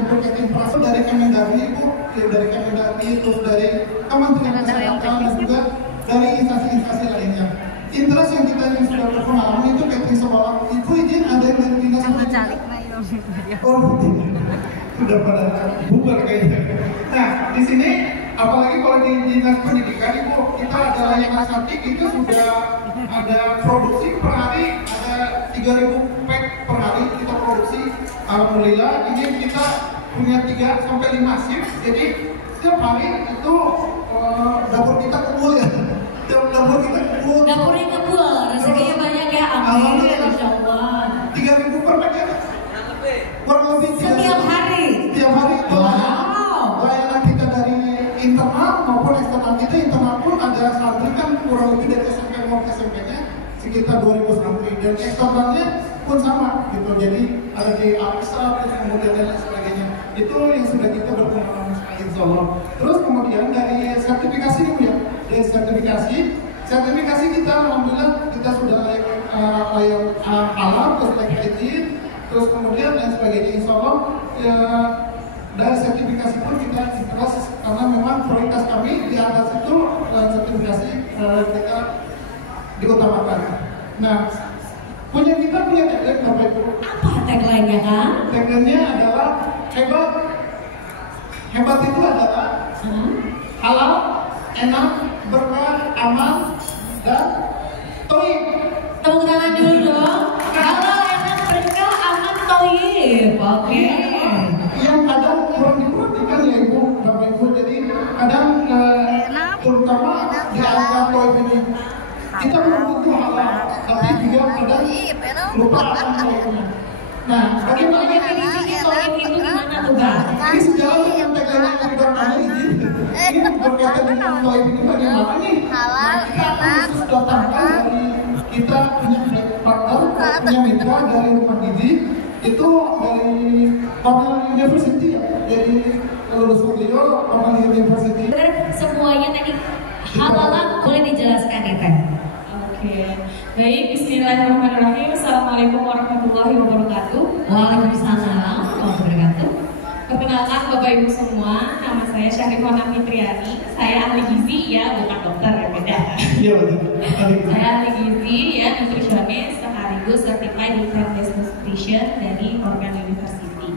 untuk infrastruktur dari Kemendagri Bu, dari Kemendagri, terus dari Kementerian Kesehatan dan juga dari instansi-instansi lainnya. Interest yang kita yang sudah berpengalaman itu catering sekolah. Ibu izin ada yang dari dinas pendidikan? Oh, sudah pada bubar kayaknya. Nah, di sini apalagi kalau di dinas pendidikan Ibu, kita ada layanan cantik itu sudah ada produksi per hari ada 3.000 pack per hari kita produksi. Alhamdulillah ini kita punya 3 sampai 5 shift. Jadi setiap hari itu dapur kita kebul ya. Dapur kita kebul. Dapurnya kebul, rezekinya banyak ya. Amin. Masya Allah. 3.000 per pack ya. Kurang lebih setiap hari. Setiap hari itu layanan kita dari internal maupun eksternal. Kita internal pun ada santri kan kurang lebih dari SMP mau ke SMP-nya sekitar 2.000 santri dan eksternalnya pun sama gitu. Jadi ada di Alsa terus kemudian dan lain sebagainya. Itu yang sudah kita berpengalaman sekali insya Allah. Terus kemudian dari sertifikasi nih Bu ya. Dari sertifikasi kita alhamdulillah kita sudah layak halal terus layak izin terus kemudian dan sebagainya insya Allah ya, dari sertifikasi pun kita ikhlas karena memang prioritas kami di atas itu sertifikasi kita diutamakan. Nah, kita punya tagline Bapak Ibu. Apa tagline-nya Kang? Tagline-nya adalah hebat. Hebat itu adalah halal, enak, berkah, aman, dan toib. Tepuk tangan dulu dong. Halal, enak, berkah, aman, toib. Oke. Yang kadang kurang diperhatikan ya Ibu, Bapak Ibu. Jadi kadang terutama di angka toib ini kita membutuhkan halal, tapi juga kadang lupa akan toibnya. Nah, bagaimana definisinya toib itu gimana tuh Bang? ini sejalan dengan tagline yang kita tanya ini. Ini berkaitan dengan toib ini bagaimana nih? Halal, Kita khusus datangkan dari kita punya partner, punya mitra dari rumah gizi itu dari Cornell University ya, jadi lulusan beliau Cornell University. Semuanya tadi halal boleh dijelaskan ya Teh? Oke, baik. Bismillahirrahmanirrahim. Assalamualaikum warahmatullahi wabarakatuh. Waalaikumsalam warahmatullahi wabarakatuh. Perkenalkan Bapak Ibu semua, nama saya Syarifona Fitriani. Saya ahli gizi ya, bukan dokter ya, beda. Iya betul. Saya ahli gizi ya, nutrisionis sekaligus certified in plant-based nutrition dari Cornell University.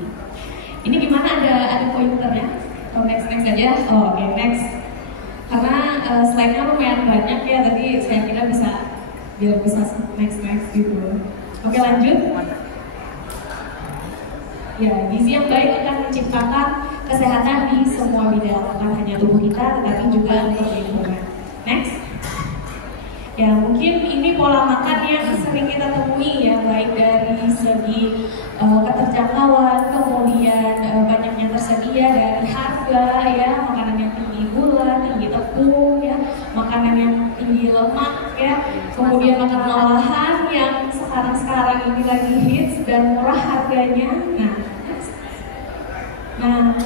Ini gimana ada pointernya? Oh, next aja. Oh, oke, next. Karena slide-nya lumayan banyak ya, tadi saya kira biar bisa next gitu. Oke, lanjut. Ya, gizi yang baik akan menciptakan kesehatan di semua bidang, bukan hanya tubuh kita, tetapi juga untuk lingkungan. Next. Ya, mungkin ini pola makan yang sering kita temui ya, baik dari segi keterjangkauan, kemudian banyaknya tersedia dari harga ya, makanan yang tinggi gula, tinggi tepung ya, makanan yang tinggi lemak ya, kemudian makanan olahan yang sekarang ini lagi hits dan murah harganya. Nah,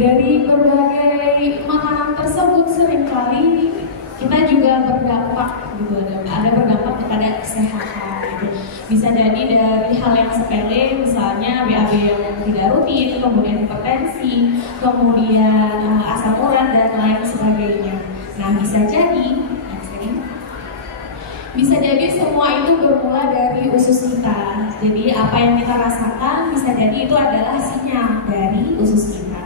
dari berbagai makanan tersebut seringkali kita juga berdampak gitu, ada berdampak kepada kesehatan gitu. Bisa jadi dari hal yang sepele, misalnya BAB yang tidak rutin, kemudian hipertensi, kemudian asam urat dan lain sebagainya. Nah, bisa jadi semua itu bermula dari usus kita. Jadi apa yang kita rasakan bisa jadi itu adalah sinyal dari usus kita.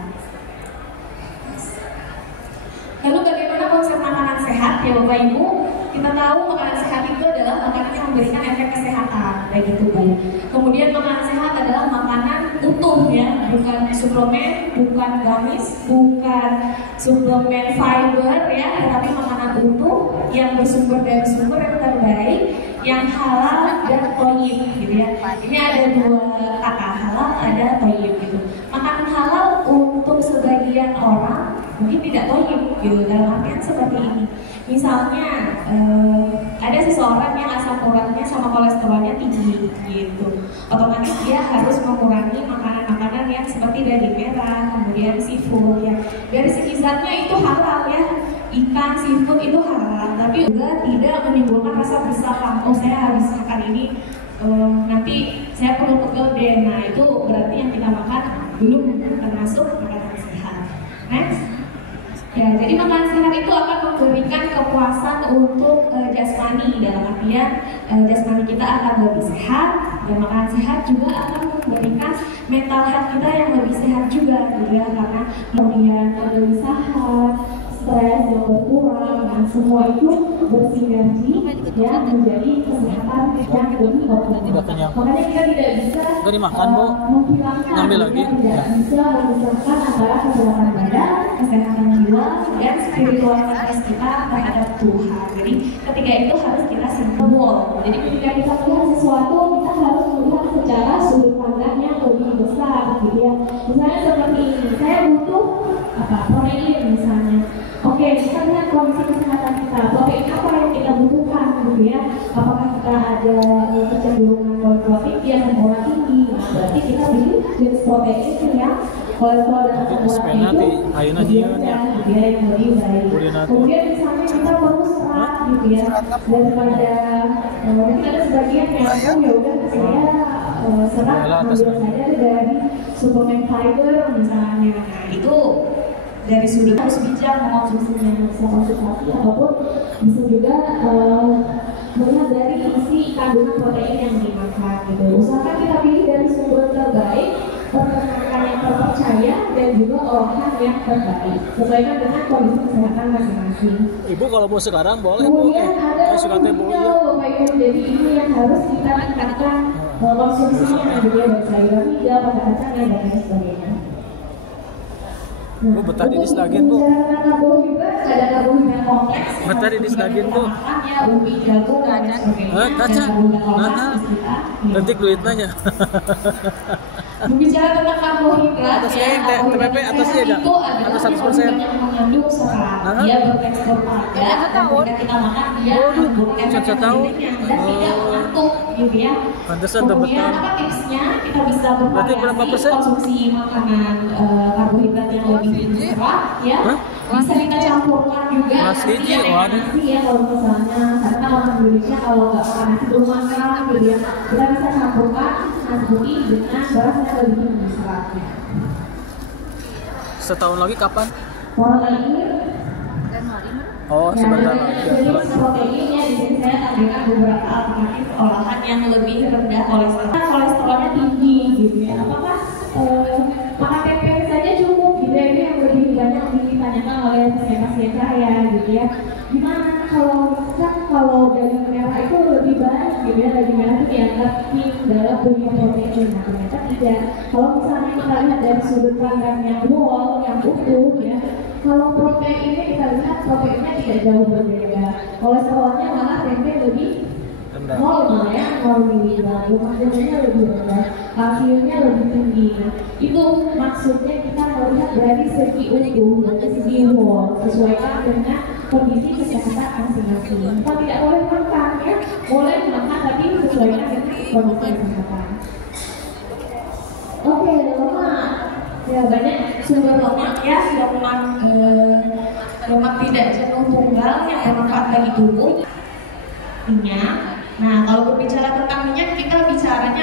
Lalu bagaimana konsep makanan sehat ya Bapak Ibu? Kita tahu makanan sehat itu adalah makanan yang memberikan efek kesehatan bagi tubuh. Kemudian makanan sehat adalah makanan utuh ya, bukan suplemen, bukan gamis, bukan suplemen fiber ya, tetapi makanan utuh yang bersumber dari sumber yang terbaik, yang halal dan thayyib gitu ya. Ini ada dua kata, halal ada thayyib gitu. Makanan halal untuk sebagian orang mungkin tidak thayyib gitu, dalam artian seperti ini. Misalnya ada seseorang yang asam uratnya sama kolesterolnya tinggi gitu, otomatis dia harus mengurangi makanan-makanan yang seperti daging merah, kemudian seafood ya. Dari segi zatnya itu halal ya, ikan, seafood itu halal, tapi juga tidak menimbulkan rasa bersalah. Oh saya habis makan ini nanti saya perlu pegel deh. Nah itu berarti yang kita makan belum termasuk makanan sehat. Next. Ya, jadi makanan sehat itu akan memberikan kepuasan untuk jasmani, dalam artian jasmani kita akan lebih sehat, dan makanan sehat juga akan memberikan mental health kita yang lebih sehat juga, gitu ya, karena kemudian lebih sehat, stres yang berkurang, dan semua itu bersinergi ya menjadi kesehatan yang lebih optimal. Makanya kita tidak bisa menghilangkan, ngambil lagi, tidak bisa memisahkan antara kesehatan badan, kesehatan jiwa, dan spiritualitas kita terhadap Tuhan. Jadi ketika itu harus kita sinkron. Jadi ketika kita melihat sesuatu, kita harus melihat secara sudut pandang yang lebih besar, gitu ya. Misalnya seperti ini, saya butuh protein misalnya. Oke, kita lihat kondisi kesehatan kita, protein apa yang kita butuhkan, gitu ya. Apakah kita ada kecenderungan protein yang darah tinggi, nah berarti kita beli jenis protein yang kolesterol dan asam urat itu gitu ya, yang lebih baik. Kemudian misalnya kita perlu serat, gitu ya, daripada mungkin ada sebagian yang ya udah saya serat ambil saja dari suplemen fiber misalnya. Nah itu dari sudut harus bijak mengonsumsinya, bisa konsumsi ataupun bisa juga melihat dari isi kandungan protein yang dimakan, gitu. Usahakan kita pilih dari sumber terbaik, peternakan yang terpercaya, dan juga olahan yang terbaik sesuaikan dengan kondisi kesehatan masing-masing. Ibu kalau mau sekarang boleh Bu. Kemudian ada Bapak Ibu, jadi ini yang harus kita tingkatkan konsumsinya, gitu ya, dari sayuran hijau, pada kacangnya, dan lain sebagainya. Bu, betah di Disdagin Bu. Ada karbohidrat kompleks. Betah di Disdagin Bu. Ubi, jagung, dan sebagainya. Kacang. Nanti duit nanya. Berbicara tentang karbohidrat, atasnya yang TPP atasnya ada. Atas 100%. Yang mengandung serat, dia bertekstur padat. Ketika kita makan dia saya tahu. dan tidak mengantuk, gitu ya. Pantesan udah Kemudian betah. apa tipsnya? Kita bisa Berarti berapa bervariasi persen? konsumsi makanan karbohidrat yang lebih tinggi serat, ya. Bisa kita campurkan juga Nasi nasi waduh. nasi ya kalau misalnya, karena orang Indonesia kalau nggak makan nasi belum makan, gitu ya. Kita bisa campurkan nasi putih dengan beras yang lebih tinggi seratnya. Setahun lagi kapan? Kalau lagi Oh, sebentar lagi. jadi proteinnya di sini saya tampilkan beberapa alternatif olahan yang lebih rendah kolesterol. Kolesterolnya tinggi, gitu ya. Apakah makan tempe saja cukup, gitu ya? Ini yang lebih banyak ditanyakan oleh pasien-pasien saya, gitu ya. Gimana kalau daging merah itu lebih baik, gitu ya? Daging merah itu dianggap tinggi dalam dunia protein. Nah ternyata tidak. Kalau misalnya kita lihat dari sudut pandang yang whole, yang utuh, ya. Kalau protein ini kita lihat proteinnya tidak jauh berbeda. Kolesterolnya malah tempe lebih Rendah. 0 ya, 0 miligram. Lemak jenuhnya lebih rendah, kalsiumnya lebih tinggi. Itu maksudnya kita melihat dari segi utuh, dari segi whole, sesuaikan dengan kondisi kesehatan masing-masing. Kita tidak boleh makan ya, boleh makan tapi sesuaikan dengan kondisi kesehatan. Oke, lemak. Ya banyak sumber lemak ya, lemak tidak jenuh tunggal yang bermanfaat bagi tubuh. Minyak. Nah kalau berbicara tentang minyak, kita bicaranya